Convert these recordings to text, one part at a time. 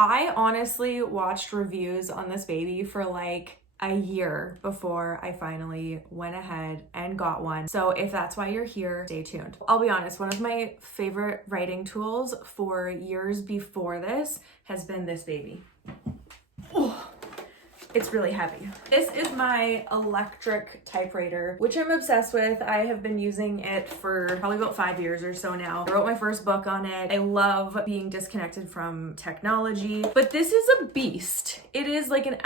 I honestly watched reviews on this baby for like a year before I finally went ahead and got one. So if that's why you're here, stay tuned. I'll be honest, one of my favorite writing tools for years before this has been this baby. Oh, it's really heavy. This is my electric typewriter, which I'm obsessed with. I have been using it for probably about 5 years or so now. I wrote my first book on it. I love being disconnected from technology, but this is a beast. It is like it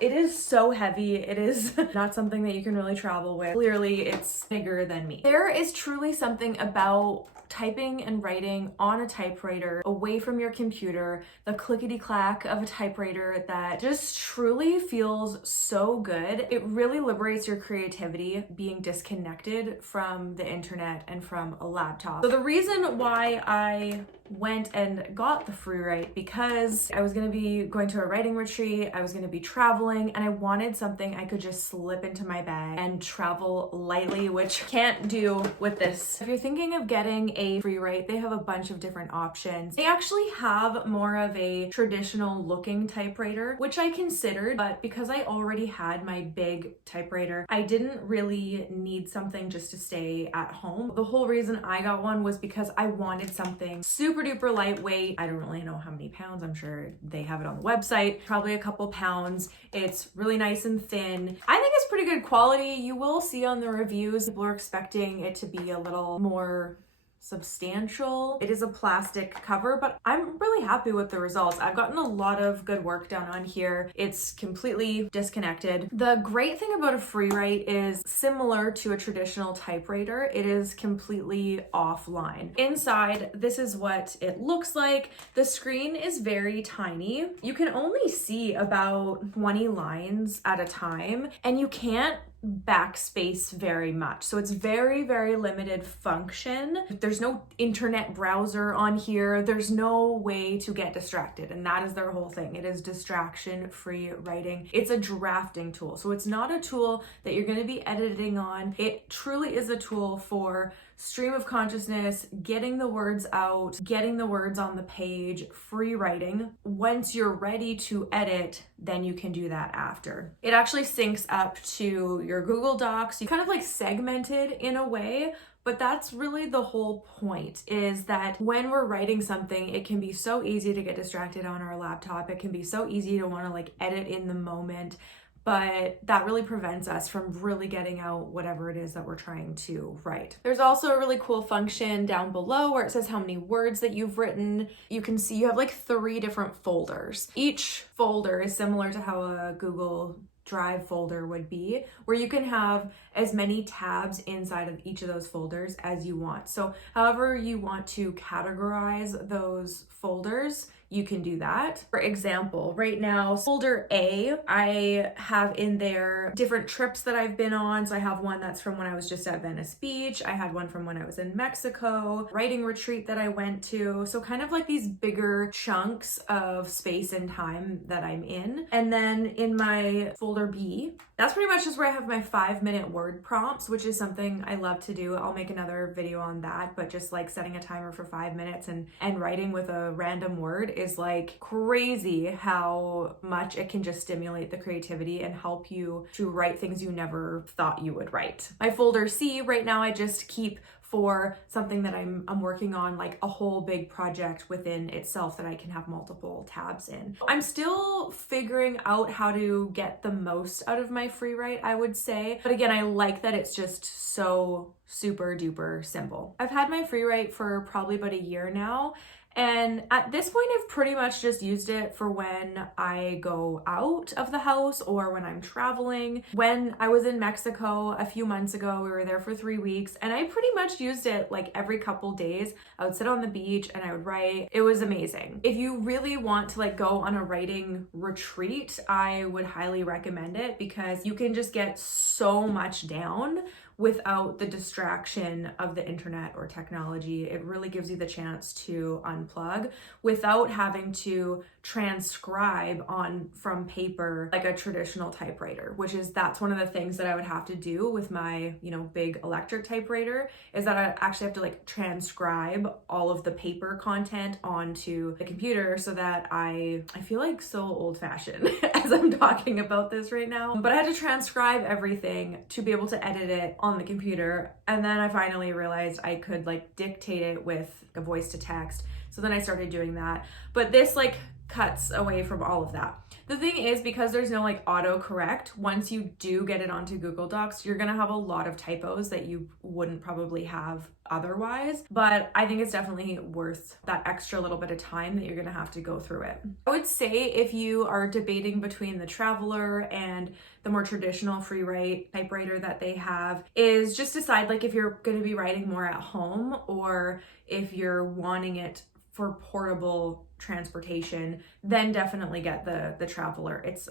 is so heavy. It is not something that you can really travel with. Clearly, it's bigger than me. There is truly something about typing and writing on a typewriter away from your computer, the clickety clack of a typewriter that just truly feels so good. It really liberates your creativity being disconnected from the internet and from a laptop. So the reason why I went and got the Freewrite, because I was going to be going to a writing retreat, I was going to be traveling, and I wanted something I could just slip into my bag and travel lightly, which can't do with this. If you're thinking of getting a Freewrite, they have a bunch of different options. They actually have more of a traditional looking typewriter, which I considered, but because I already had my big typewriter, I didn't really need something just to stay at home. The whole reason I got one was because I wanted something super duper lightweight. I don't really know how many pounds. I'm sure they have it on the website. Probably a couple pounds. It's really nice and thin. I think it's pretty good quality. You will see on the reviews, people are expecting it to be a little more substantial. It is a plastic cover, but I'm really happy with the results. I've gotten a lot of good work done on here. It's completely disconnected. The great thing about a Freewrite is similar to a traditional typewriter. It is completely offline. Inside, this is what it looks like. The screen is very tiny. You can only see about 20 lines at a time, and you can't backspace very much. So it's very, very limited function. There's no internet browser on here. There's no way to get distracted. And that is their whole thing. It is distraction-free writing. It's a drafting tool. So it's not a tool that you're going to be editing on. It truly is a tool for stream of consciousness, getting the words out, getting the words on the page, free writing. Once you're ready to edit, then you can do that after. It actually syncs up to your Google Docs. You kind of like segment it in a way, but that's really the whole point, is that when we're writing something, it can be so easy to get distracted on our laptop. It can be so easy to want to like edit in the moment, but that really prevents us from really getting out whatever it is that we're trying to write. There's also a really cool function down below where it says how many words that you've written. You can see you have like 3 different folders. Each folder is similar to how a Google Drive folder would be, where you can have as many tabs inside of each of those folders as you want. So however you want to categorize those folders, you can do that. For example, right now, folder A, I have in there different trips that I've been on. So I have one that's from when I was just at Venice Beach. I had one from when I was in Mexico, writing retreat that I went to. So kind of like these bigger chunks of space and time that I'm in. And then in my folder B, that's pretty much just where I have my 5-minute word prompts, which is something I love to do. I'll make another video on that, but just like setting a timer for 5 minutes and writing with a random word is like crazy how much it can just stimulate the creativity and help you to write things you never thought you would write. My folder C right now, I just keep for something that I'm working on, like a whole big project within itself that I can have multiple tabs in. I'm still figuring out how to get the most out of my Freewrite, I would say. But again, I like that it's just so super duper simple. I've had my Freewrite for probably about a year now. And at this point, I've pretty much just used it for when I go out of the house or when I'm traveling. When I was in Mexico a few months ago, we were there for 3 weeks, and I pretty much used it like every couple days. I would sit on the beach and I would write. It was amazing. If you really want to like go on a writing retreat, I would highly recommend it because you can just get so much down without the distraction of the internet or technology. It really gives you the chance to unplug without having to transcribe on from paper like a traditional typewriter, that's one of the things that I would have to do with my, big electric typewriter, is that I actually have to like transcribe all of the paper content onto the computer, so that I feel like so old-fashioned as I'm talking about this right now. But I had to transcribe everything to be able to edit it on the computer. And then I finally realized I could like dictate it with a voice to text. So then I started doing that. But this like cuts away from all of that. The thing is, because there's no like autocorrect, once you do get it onto Google Docs, you're gonna have a lot of typos that you wouldn't probably have otherwise. But I think it's definitely worth that extra little bit of time that you're gonna have to go through it. I would say if you are debating between the Traveler and the more traditional Freewrite typewriter that they have, is just decide like if you're gonna be writing more at home or if you're wanting it for portable transportation, then definitely get the Traveler. It's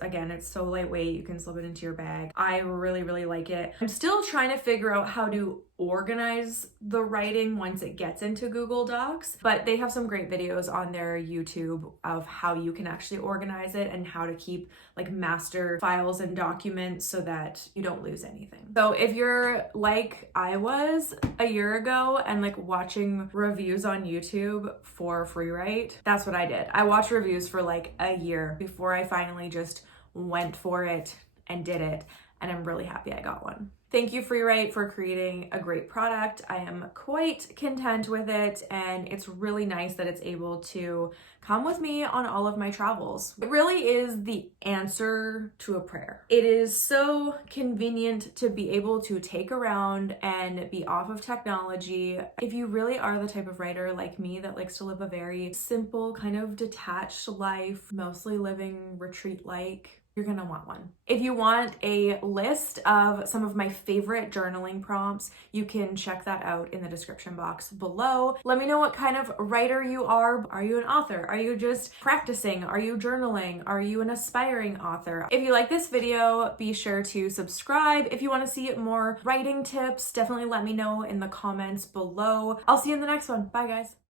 so lightweight, you can slip it into your bag. I really like it. I'm still trying to figure out how to organize the writing once it gets into Google Docs, but they have some great videos on their YouTube of how you can actually organize it and how to keep like master files and documents so that you don't lose anything. So if you're like I was a year ago and like watching reviews on YouTube for Freewrite, that's what I did. I watched reviews for like a year before I finally just went for it and did it, and I'm really happy I got one. Thank you, Freewrite, for creating a great product. I am quite content with it, and it's really nice that it's able to come with me on all of my travels. It really is the answer to a prayer. It is so convenient to be able to take around and be off of technology. If you really are the type of writer like me that likes to live a very simple, kind of detached life, mostly living retreat-like, you're gonna want one. If you want a list of some of my favorite journaling prompts, you can check that out in the description box below. Let me know what kind of writer you are. Are you an author? Are you just practicing? Are you journaling? Are you an aspiring author? If you like this video, be sure to subscribe. If you want to see more writing tips, definitely let me know in the comments below. I'll see you in the next one. Bye, guys.